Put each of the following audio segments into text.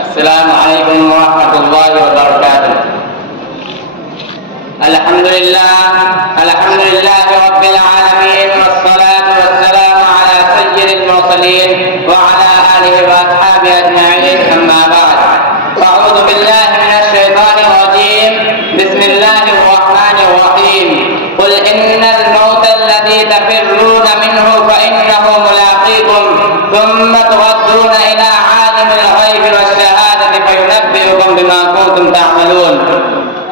السلام علیکم ورحمۃ اللہ وبرکاتہ۔ الحمد للہ رب العالمین والصلاة والسلام علی سید المرسلین وعلی آلہ واصحابہ اجمعین، اما بعد، اعوذ باللہ من الشیطان الرجیم، بسم اللہ الرحمن الرحیم، قل ان الموت الذی تفرون منہ فإنہ ملاقیکم ثم تردون إلى عالم الغیب والشہادة فينبئكم بما كنتم تعملون۔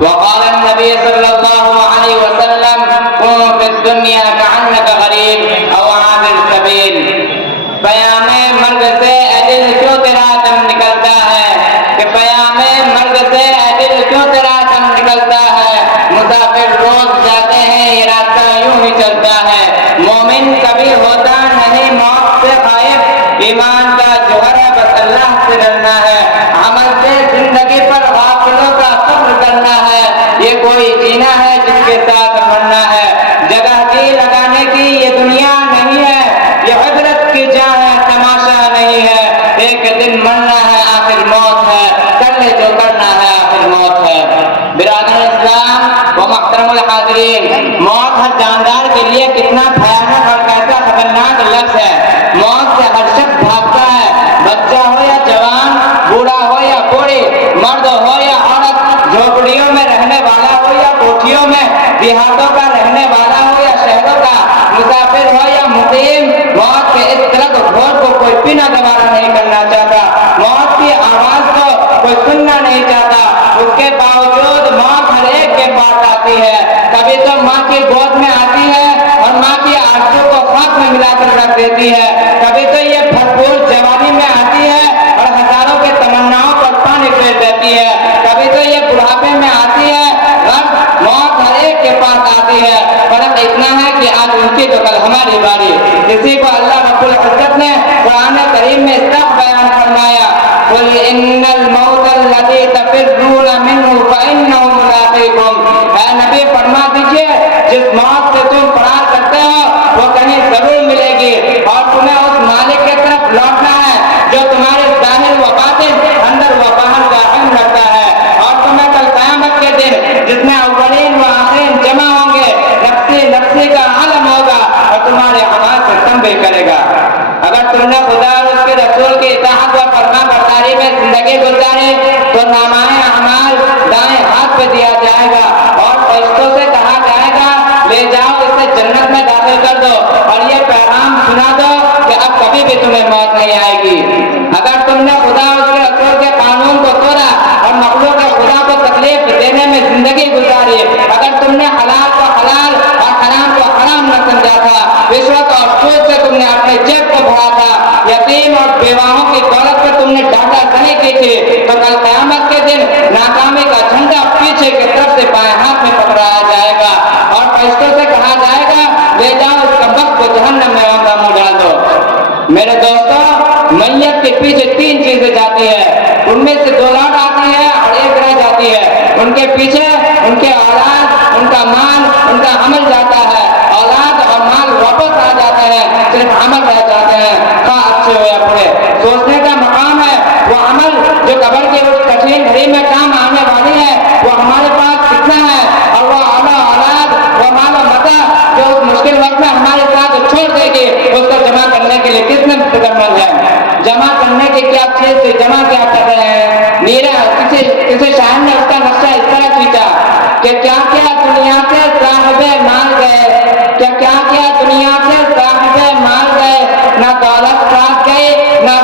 وقال النبي صلى الله عليه وسلم كن في الدنيا كأنك غريب أو عابر سبيل۔ پیام مرگ سے اے دل کیوں تیرا دم نکلتا ہے، کہ پیام مرگ سے اے دل کیوں تیرا دم نکلتا ہے، مسافر روز جاتے ہیں یہ راستہ یوں ہی چلتا ہے، مومن کبھی ہوتا نہیں موت سے غائب، ایمان کا جوہر ہے بس اللہ سے ڈرنا ہے، عمل سے زندگی پر غافلوں کا صبر کرنا ہے، یہ کوئی جینا ہے جس کے ساتھ مرنا ہے، جگہ جی لگانے کی یہ دنیا نہیں ہے، یہ عبرت کی جا ہے تماشا نہیں ہے، ایک دن مرنا ہے آخر موت ہے، کر لے جو کرنا ہے آخر موت ہے۔ برادر اسلام و محترم الحاضرین، موت ہر جاندار کے لیے کتنا بھیانک اور کیسا خطرناک لفظ ہے۔ موت سے ہر شخص بھاگتا ہے، بچہ ہو یا جوان، بوڑھا ہو یا بوڑھی، مرد ہو یا عورت، جھوپڑیوں میں رہنے والا ہو یا کوٹھیوں میں، دیہاتوں کا رہنے والا ہو یا شہروں کا، مسافر ہو یا مقیم، موت کے اس طرح گھوٹ کو کوئی پینا گوارا نہیں کرنا چاہتا، موت کی آواز کو کوئی سننا نہیں چاہتا، اس کے باوجود موت ہر ایک کے پاس آتی ہے، کبھی تو ماں کی گود میں آتی ہے اور ماں کی آرزو کو خاک میں ملا کر رکھ دیتی ہے، کبھی تو یہ بھرپور جوانی میں آتی ہے اور ہزاروں کے تمناؤں پر پانی پھیر دیتی ہے، کبھی تو یہ بڑھاپے میں آتی ہے، موت ہر ایک کے پاس آتی ہے، فرق اتنا ہے کہ آج ان کی تو کل ہماری باری۔ اسی کو اللہ رب العزت نے قرآن کریم میں اس طرح بیان فرمایا، قل ان الموت الذی تفرون منہ فإنہ ملاقیکم، اے نبی فرما دیجئے جس موت سے تم فرار کرتے ہو وہ کہیں ضرور ملے گی، اور تمہیں اس مالک کی طرف لوٹنا ہے جو تمہارے ظاہر و باطن، اندر و باہر کا علم رکھتا ہے، اور تمہیں کل قیامت کے دن جس میں اولین و آخرین جمع ہوں گے، نفسی نفسی کا عالم ہوگا اور تمہارے اعمال سے تنبیہ کرے گا۔ اگر تم نے خدا اور اس کے رسول کی اطاعت و فرما برداری میں زندگی گزاری تو نامۂ اعمال دائیں ہاتھ پہ دیا جائے گا اور فرشتوں سے کہا جائے گا لے جاؤ اسے جنت میں داخل کر دو اور یہ پیغام سنا دو کہ اب کبھی بھی تمہیں موت نہیں آئے گی۔ اگر تم نے خدا اور اس کے رسول کے قانون کو توڑا اور مخلوق خدا کو تکلیف دینے میں زندگی گزاری، اگر تم نے حلال کو حلال اور حرام کو حرام نہ سمجھا تھا، رشوت اور سود سے تم نے اپنے جیب کو بھرا تھا، یتیم اور بیواہوں کی دولت پر تم نے ڈاکہ زنی کی تھی، تو کل قیامت کے دن ناکامی کا جھنڈا پیچھے کی طرف سے بائیں ہاتھ میں پکڑایا جائے گا اور فرشتوں سے کہا جائے گا لے جاؤ اس کمبخت کو جہنم میں منہ ڈال دو۔ میرے دوستوں، میت کے پیچھے تین چیزیں جاتی ہے، ان میں سے دو لوٹ آتی ہے اور ایک رہ جاتی ہے، ان کے پیچھے ان کے اولاد، ان کا مال، ان کا عمل جاتا ہے، اولاد اور مال واپس آ جاتے ہیں، صرف عمل رہ جاتے ہیں، خواہ اچھے ہو یا برے۔ سوچنے کا مقام ہے وہ عمل جو قبر کی اس کٹھن گھڑی میں کام آنے والی ہے وہ ہمارے پاس کتنا ہے، اور وہ اولاد وہ مال و متاع جو اس مشکل وقت میں ہمارے ساتھ چھوڑ دے گی اس کو جمع کرنے کے لیے کتنے فکر مند ہے، جمع کرنے کی کیا چیز سے جمع کیا کر رہے ہیں۔ میرا کسی شاعر نے اس کا نقشہ اس طرح کھینچا کہ کیا کیا دنیا سے صاحب مال گئے، کیا کیا دنیا سے صاحب مال گئے، نہ دولت ساتھ گئی نہ